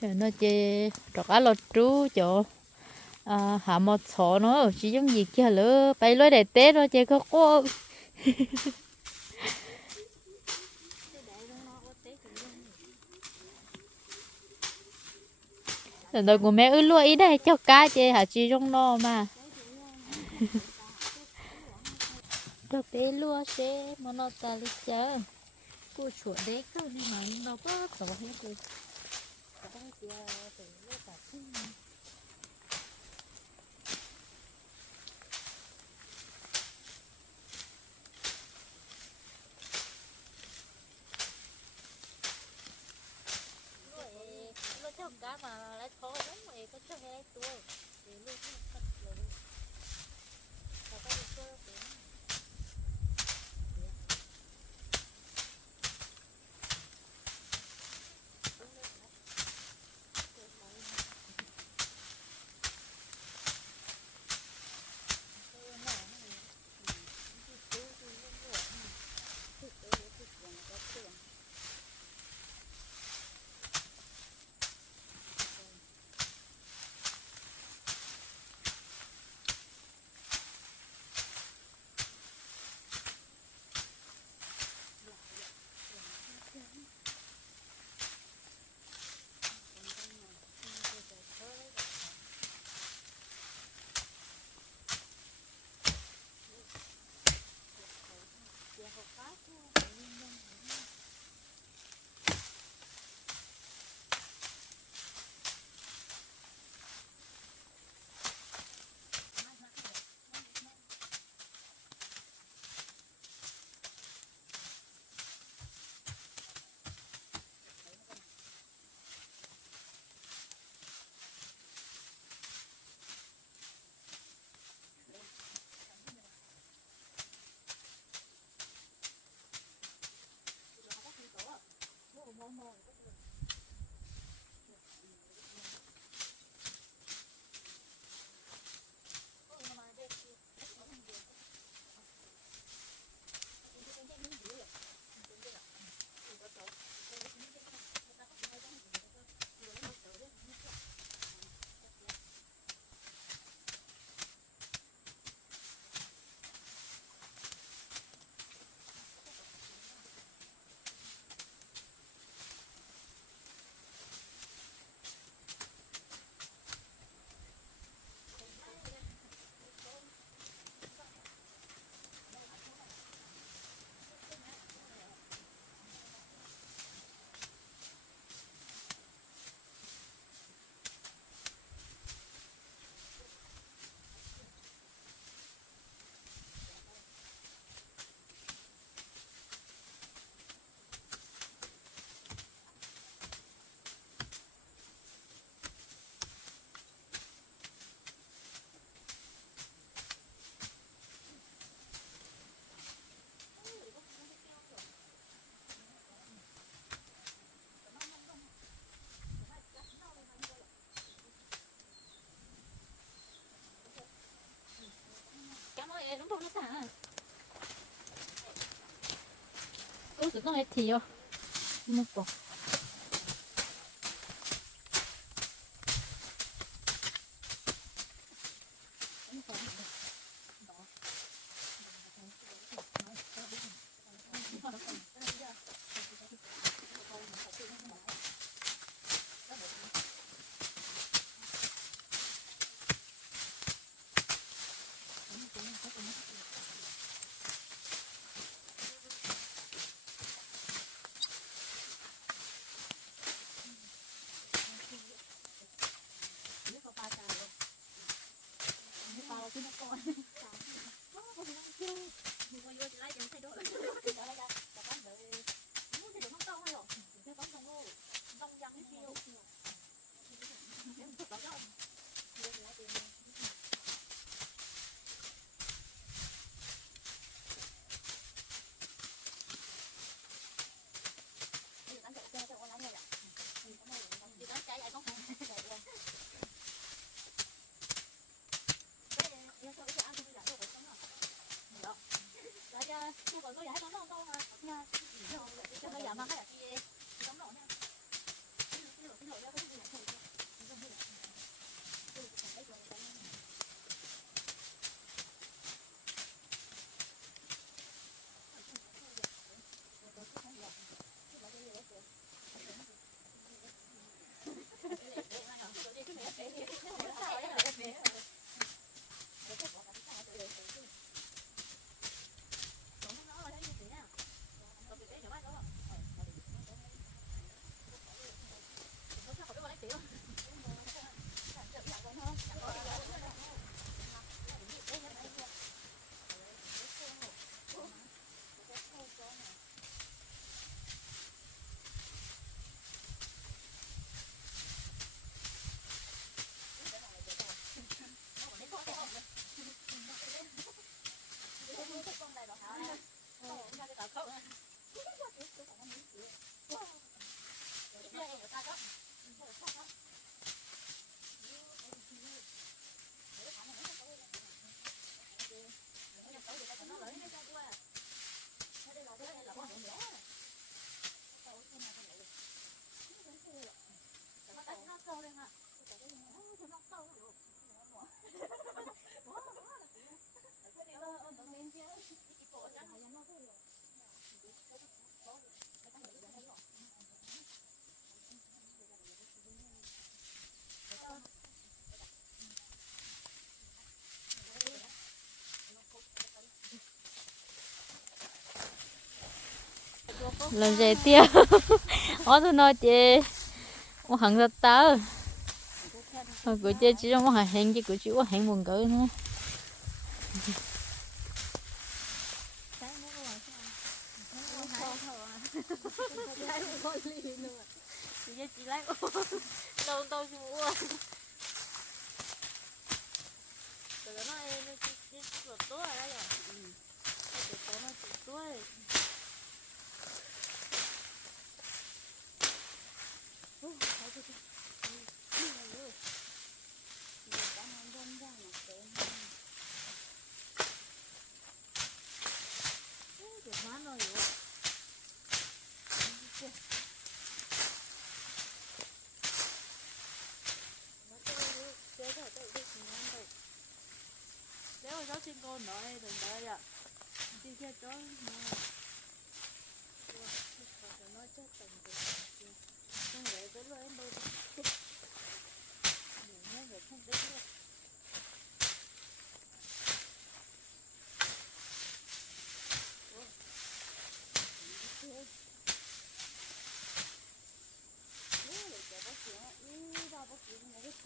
sẽ nó chê rồi cá lọt trú chỗ à, hạ một số nó ừ, chỉ giống gì kia lỡ bay lối để tết nó chê có cô rồi của mẹ ư lúa ý đây cho cá chê hả chỉ trong nó mà. Được bé lúa xe mà nó ta đi chơi cô chuột đấy cơ nhưng mà nó bớt tổ hết rồi cá mà lấy khó lắm mày có cho hai tuổi thì lúa nó cắt rồi Và có được cơ thì Cảm ơn em, đúng không nó xả Ủa, sự con hết thì không? Một bọc lần gì tia ó tôi nói chị ó hẳn ra tớ của chị chỉ trong hàng hẹn chứ của chị ó hẹn buồn cỡ nữa chị chị lấy đâu đâu chị mua từ em nó chỉ chỉ rồi nó tối nếu mà cháu xin con nói thì đừng đợi ạ đi kia cháu mà nói chết tình không để tới lúc em bơi nhớ về không biết luôn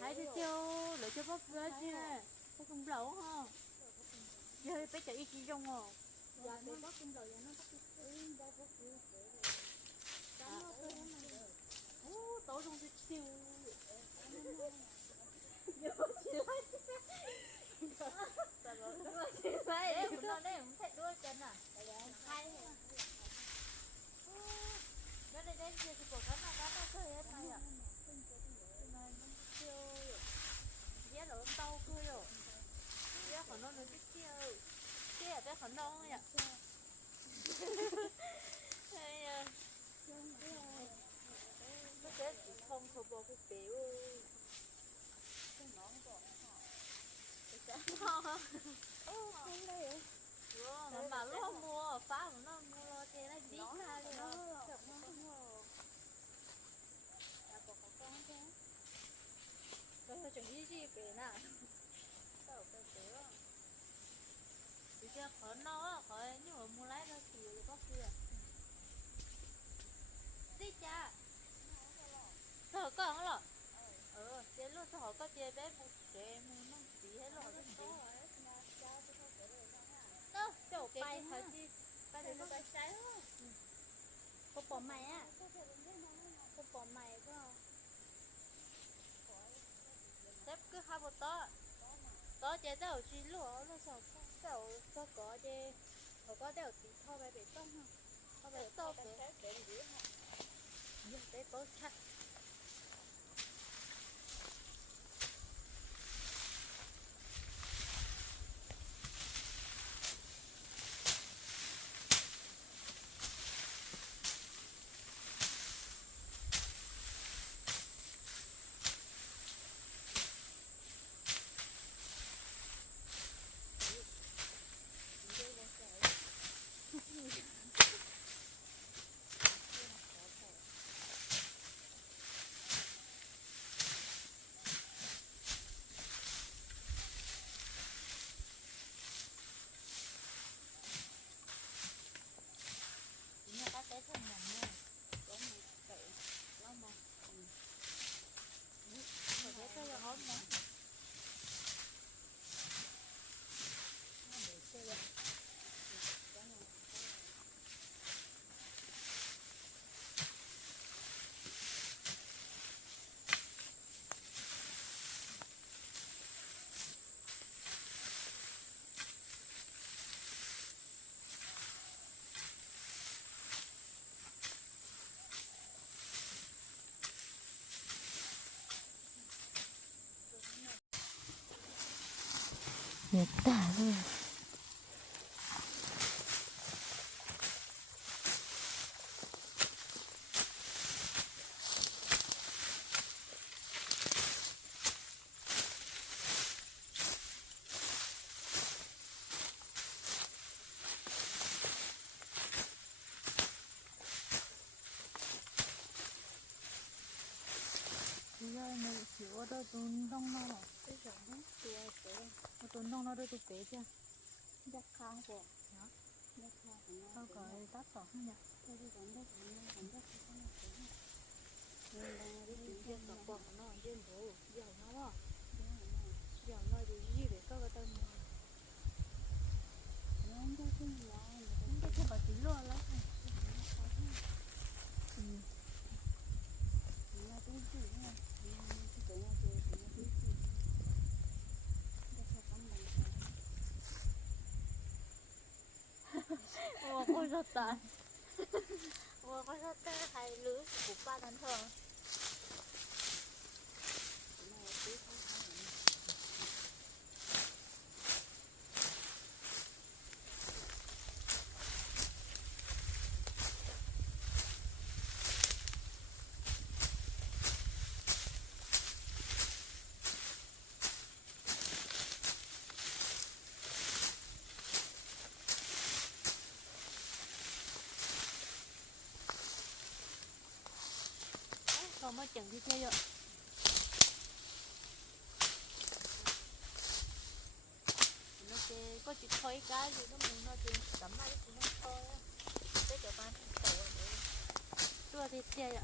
thấy đi chưa lấy cho bắp về chứ thấy không lẩu ha giờ bé chạy chi trong rồi Ô, tối trong cái siêu Đấy, mình nói đấy, mình thấy đuôi chân à? Nó đây đây thì cổ cắn nó cắn nó cười hết này ạ. Này, nó siêu Giá là ông tao cười rồi. Giá của nó nó chứ siêu Kia là bé của nó ạ. Hay nó sẽ chỉ không không bỏ cái biểu mà mà lúc không mua phá mà nó mua lo thì nó biết ra liền rồi chuẩn bị gì về nè tao phải sửa thì kia khó nó khó nhưng mà mua lái nó thì có kia đi cha thở con lọ ờ chế luôn thở có chế bé một kê mình nó tí hết rồi cái đâu chỗ bay hả chi bay nó trái không có bỏ mày á có bỏ mày có xếp cứ hai bộ to to chế đâu chỉ lúa nó sao sao có có chế họ có đều tí thao bé bé tông ha thao bé to bé bé gì nhưng chắc 됐다. 이열을 지워다 운동만 없어. cái mà tụi nó nó đôi tụi tệ chưa chắc khang kìa hả chắc khang kìa tao gọi tát sọt không nhỉ tao đi gần đó thì nó gần đó thì nó tệ nên là đi kiếm tiền sọt quần nó trên phố giàu nó á giàu nó thì gì để có cái không có ủa có rất tàn ủa có rất tàn hay lưới của ba đánh đi chơi rồi nó chơi có chỉ thôi cái gì nó mình nó chơi tắm mấy thì nó thôi á cái chỗ ban tàu rồi tua đi chơi rồi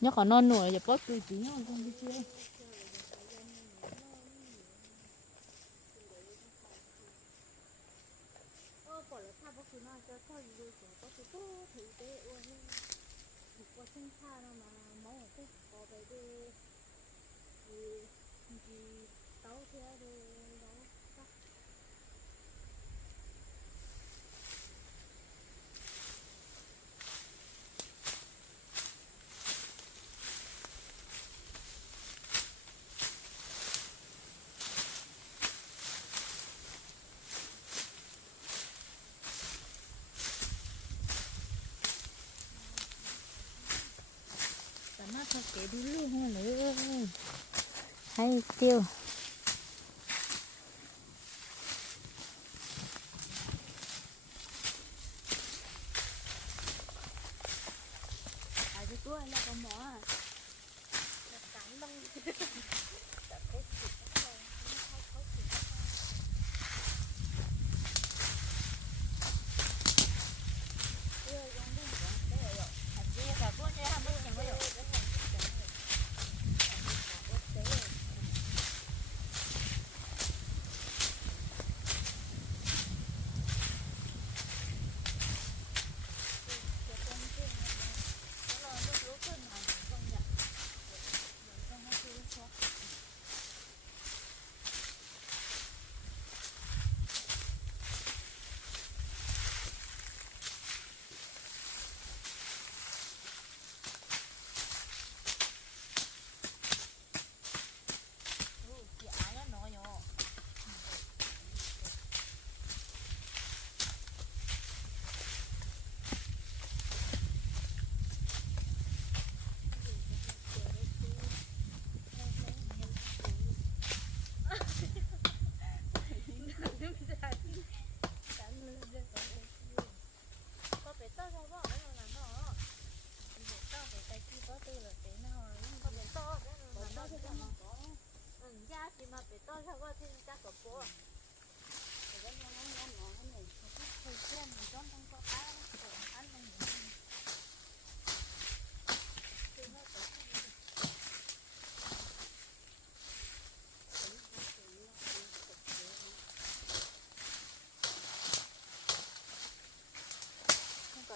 nhớ còn non nổi giờ bớt tươi tí không không đi chơi cái đu luôn, nữa hay tiêu.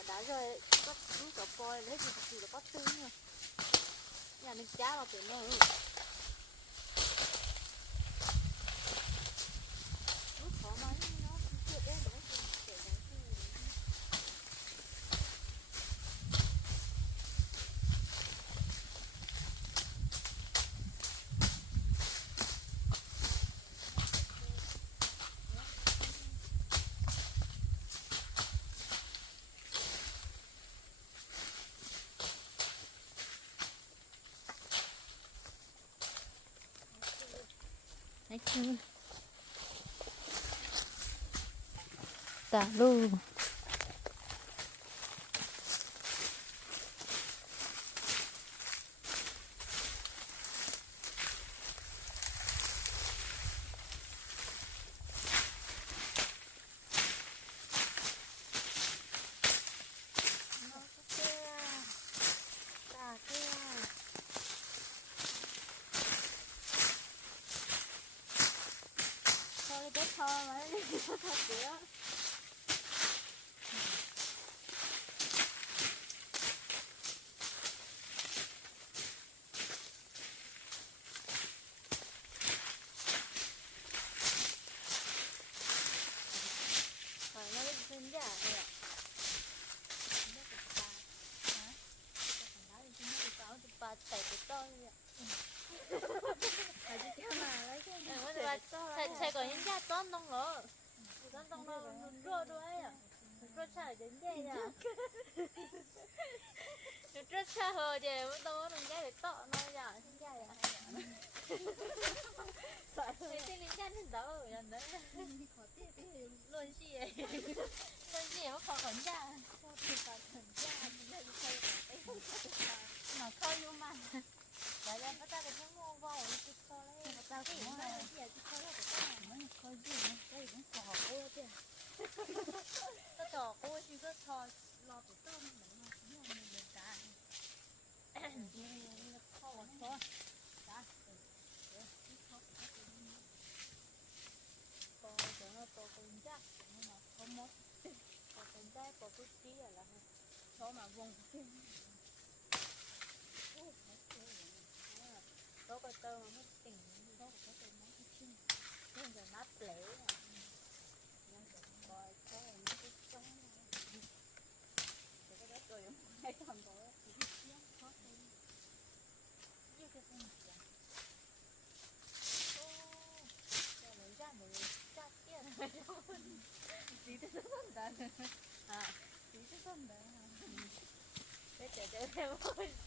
Đã rồi có cứ có bò lấy thì là có tư nha nhà mình chá vào tiền nữa Dạ, cả luôn thôi chết thôi mà nó thật kìa đến đây là nó rất xa hồ về bữa tối mình ra để tọ nó giờ xin ra là sợ thì xin lý chân thì đó ở gần đấy luôn chị ấy luôn chị ấy mà còn ra emoji.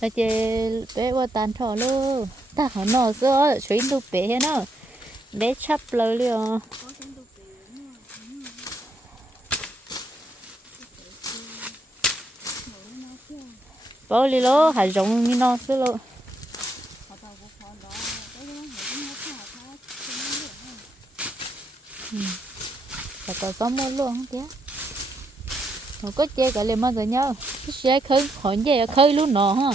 là chị bé qua tàn thọ luôn ta hỏi nó rồi chuyện đủ bé hết nó bé chắp lời liền bao đi lô, hạt giống như nó xưa lô. Hmm tao có mua luôn không tía nó có chơi cả liền mà rồi nhau chơi khơi, khỏi chơi khơi luôn nó ha.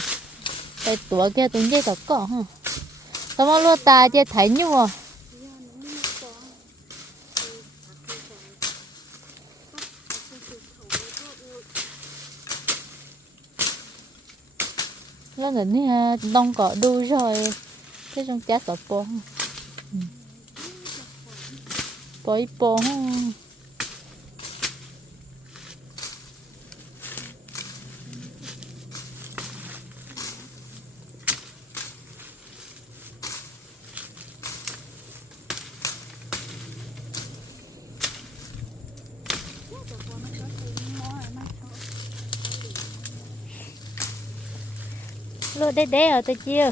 Cái tuổi kia tụi chơi cả cỏ, ha. Tao mua luôn ta chơi thấy nhau à nó là ní đông cỏ đu rồi. Cái trong chát sợ bò bò ít bò lô đế đế ở tôi chưa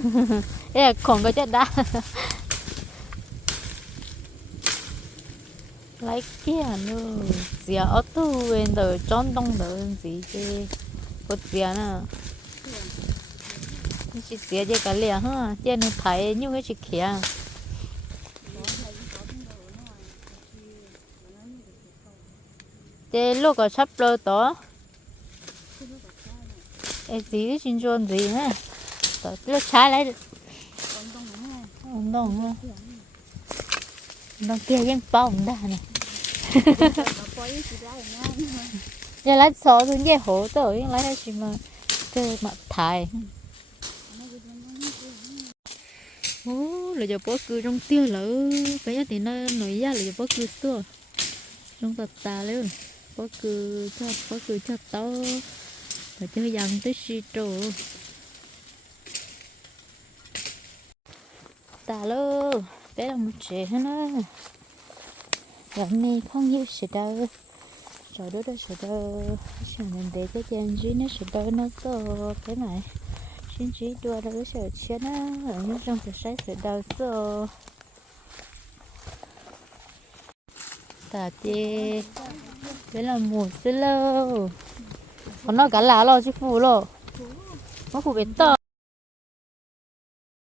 ê còn có chết đã. Lấy kia nữa. Giờ ở tu bên đời, trốn đông đời gì chứ? Tiền à chỉ tiền chỉ cả lẻ ha chỉ nó thấy nhưng cái chỉ kia chỉ lúc có sắp rồi đó cái gì chuyện chọn gì nè đó lúc trái lại. Ông đông ha đông kia vẫn bao đã nè giờ lấy số thứ nhẹ hổ tới lấy hay gì mà cái mặt thải. Ô là giờ bố cứ trong tiêu lỡ. Cái gì thì nó nổi ra là giờ bố cứ xưa trong tạt tà luôn. Bố cứ cho bố cứ cho tao và cho dần tới suy trổ. Tà lơ, bé là một trẻ nữa. Lần này không hiểu sự đâu sợ đó đó sợ đỡ sợ mình để cái chân dưới nó sợ đỡ nó sợ cái này chân dưới đua đâu sợ chết nó, ở những trong cái sai sợ đỡ sợ ta chê đấy là mù xí lâu còn nó cả lá lo chứ phù lo nó phù biết to